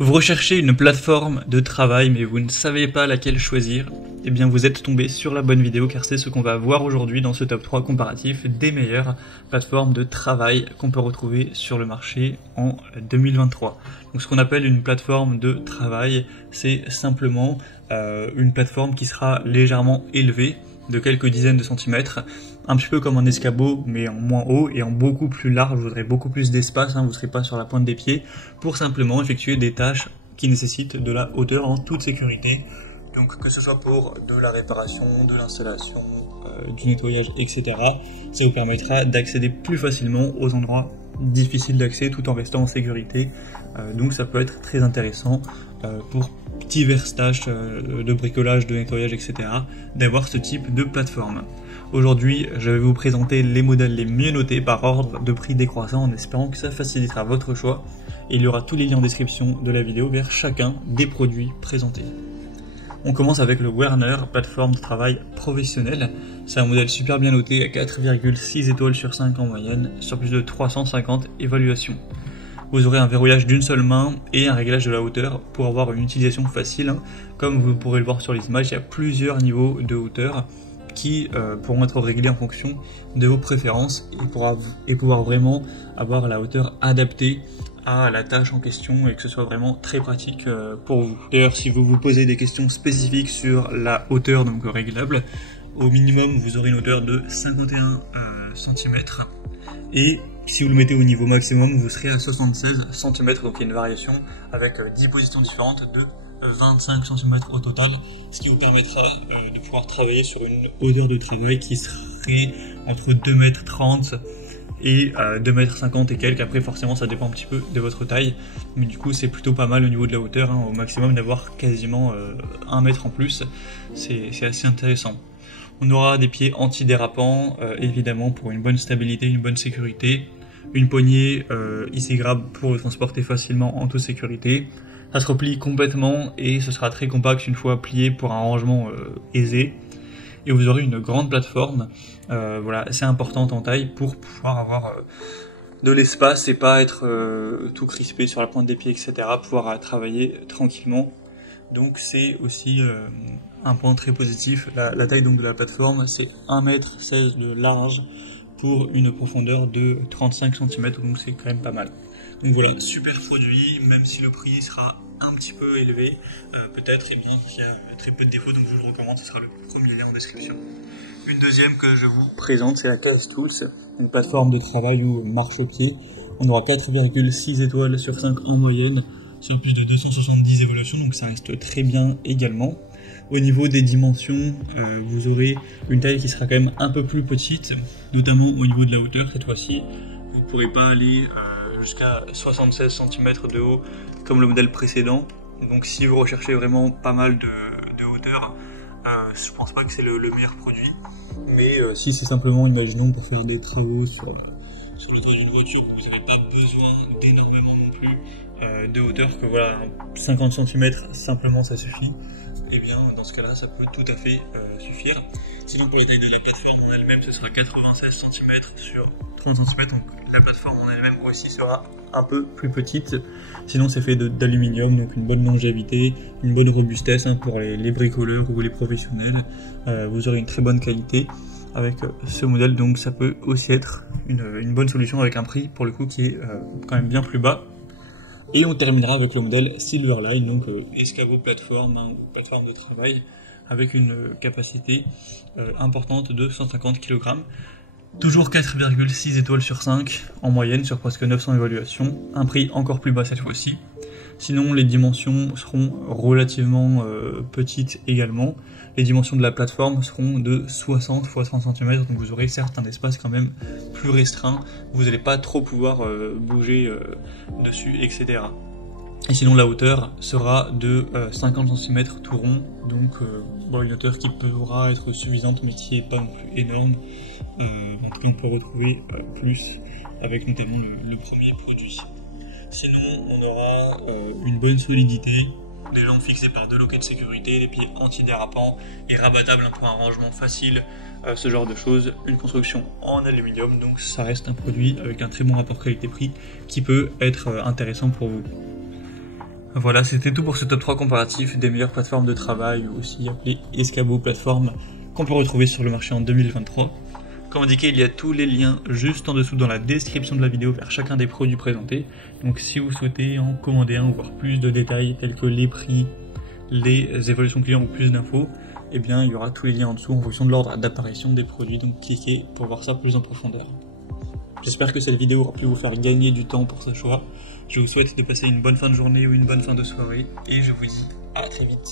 Vous recherchez une plateforme de travail mais vous ne savez pas laquelle choisir, eh bien vous êtes tombé sur la bonne vidéo car c'est ce qu'on va voir aujourd'hui dans ce top 3 comparatif des meilleures plateformes de travail qu'on peut retrouver sur le marché en 2023. Donc ce qu'on appelle une plateforme de travail, c'est simplement une plateforme qui sera légèrement élevée de quelques dizaines de centimètres, un petit peu comme un escabeau mais en moins haut et en beaucoup plus large. Vous aurez beaucoup plus d'espace, vous ne serez pas sur la pointe des pieds pour simplement effectuer des tâches qui nécessitent de la hauteur en toute sécurité. Donc que ce soit pour de la réparation, de l'installation, du nettoyage, etc. Ça vous permettra d'accéder plus facilement aux endroits difficiles d'accès tout en restant en sécurité. Donc ça peut être très intéressant pour diverses tâches de bricolage, de nettoyage, etc. d'avoir ce type de plateforme. Aujourd'hui, je vais vous présenter les modèles les mieux notés par ordre de prix décroissant en espérant que ça facilitera votre choix. Et il y aura tous les liens en description de la vidéo vers chacun des produits présentés. On commence avec le Werner, plateforme de travail professionnelle. C'est un modèle super bien noté à 4,6 étoiles sur 5 en moyenne, sur plus de 350 évaluations. Vous aurez un verrouillage d'une seule main et un réglage de la hauteur pour avoir une utilisation facile. Comme vous pourrez le voir sur les images, il y a plusieurs niveaux de hauteur qui pourront être réglés en fonction de vos préférences et pouvoir vraiment avoir la hauteur adaptée à la tâche en question et que ce soit vraiment très pratique pour vous. D'ailleurs, si vous vous posez des questions spécifiques sur la hauteur donc réglable, au minimum vous aurez une hauteur de 51 cm et si vous le mettez au niveau maximum vous serez à 76 cm, donc il y a une variation avec 10 positions différentes de 25 cm au total, ce qui vous permettra de pouvoir travailler sur une hauteur de travail qui serait entre 2,30 m et 2,50 m et quelques. Après forcément ça dépend un petit peu de votre taille, mais du coup c'est plutôt pas mal au niveau de la hauteur, au maximum d'avoir quasiment 1 mètre en plus, c'est assez intéressant. On aura des pieds antidérapants, évidemment pour une bonne stabilité, une bonne sécurité, une poignée ici grab pour le transporter facilement en toute sécurité. Ça se replie complètement et ce sera très compact une fois plié pour un rangement aisé. Et vous aurez une grande plateforme, voilà, assez importante en taille pour pouvoir avoir de l'espace et pas être tout crispé sur la pointe des pieds, etc. Pouvoir travailler tranquillement. Donc c'est aussi un point très positif. La taille donc de la plateforme, c'est 1,16 m de large pour une profondeur de 35 cm, donc c'est quand même pas mal. Donc voilà, super produit, même si le prix sera un petit peu élevé, peut-être, et bien qu'il y a très peu de défauts, donc je vous le recommande, ce sera le premier lien en description. Une deuxième que je vous présente, c'est la CaseTools, une plateforme de travail ou marche au pied. On aura 4,6 étoiles sur 5 en moyenne, sur plus de 270 évaluations, donc ça reste très bien également. Au niveau des dimensions, vous aurez une taille qui sera quand même un peu plus petite, notamment au niveau de la hauteur. Cette fois-ci, vous ne pourrez pas aller jusqu'à 76 cm de haut comme le modèle précédent. Donc si vous recherchez vraiment pas mal de hauteur, je pense pas que c'est le meilleur produit. Mais si c'est simplement, imaginons, pour faire des travaux sur le toit d'une voiture, vous n'avez pas besoin d'énormément non plus de hauteur, que voilà, 50 cm simplement ça suffit, et bien dans ce cas-là ça peut tout à fait suffire. Sinon pour les tailles de la plateforme en elle-même, ce sera 96 cm sur 30 cm, donc la plateforme en elle-même aussi sera un peu plus petite. Sinon c'est fait d'aluminium, donc une bonne longévité, une bonne robustesse pour les bricoleurs ou les professionnels. Vous aurez une très bonne qualité avec ce modèle, donc ça peut aussi être une bonne solution avec un prix pour le coup qui est quand même bien plus bas. Et on terminera avec le modèle Silverline, donc escabeau plateforme ou plateforme de travail avec une capacité importante de 150 kg. Toujours 4,6 étoiles sur 5 en moyenne sur presque 900 évaluations, un prix encore plus bas cette fois-ci. Sinon les dimensions seront relativement petites également. Les dimensions de la plateforme seront de 60 x 30 cm, donc vous aurez certes un espace quand même plus restreint, vous n'allez pas trop pouvoir bouger dessus, etc. Et sinon la hauteur sera de 50 cm tout rond, donc une hauteur qui pourra être suffisante mais qui n'est pas non plus énorme. En tout cas on peut retrouver plus avec notamment le premier produit. Sinon on aura une bonne solidité, des jambes fixées par deux loquets de sécurité, des pieds antidérapants et rabattables pour un rangement facile, ce genre de choses. Une construction en aluminium, donc ça reste un produit avec un très bon rapport qualité-prix qui peut être intéressant pour vous. Voilà, c'était tout pour ce top 3 comparatif des meilleures plateformes de travail, ou aussi appelées Escabo plateformes, qu'on peut retrouver sur le marché en 2023. Comme indiqué, il y a tous les liens juste en dessous dans la description de la vidéo vers chacun des produits présentés. Donc si vous souhaitez en commander un ou voir plus de détails tels que les prix, les évaluations clients ou plus d'infos, eh bien il y aura tous les liens en dessous en fonction de l'ordre d'apparition des produits. Donc cliquez pour voir ça plus en profondeur. J'espère que cette vidéo aura pu vous faire gagner du temps pour ce choix. Je vous souhaite de passer une bonne fin de journée ou une bonne fin de soirée et je vous dis à très vite.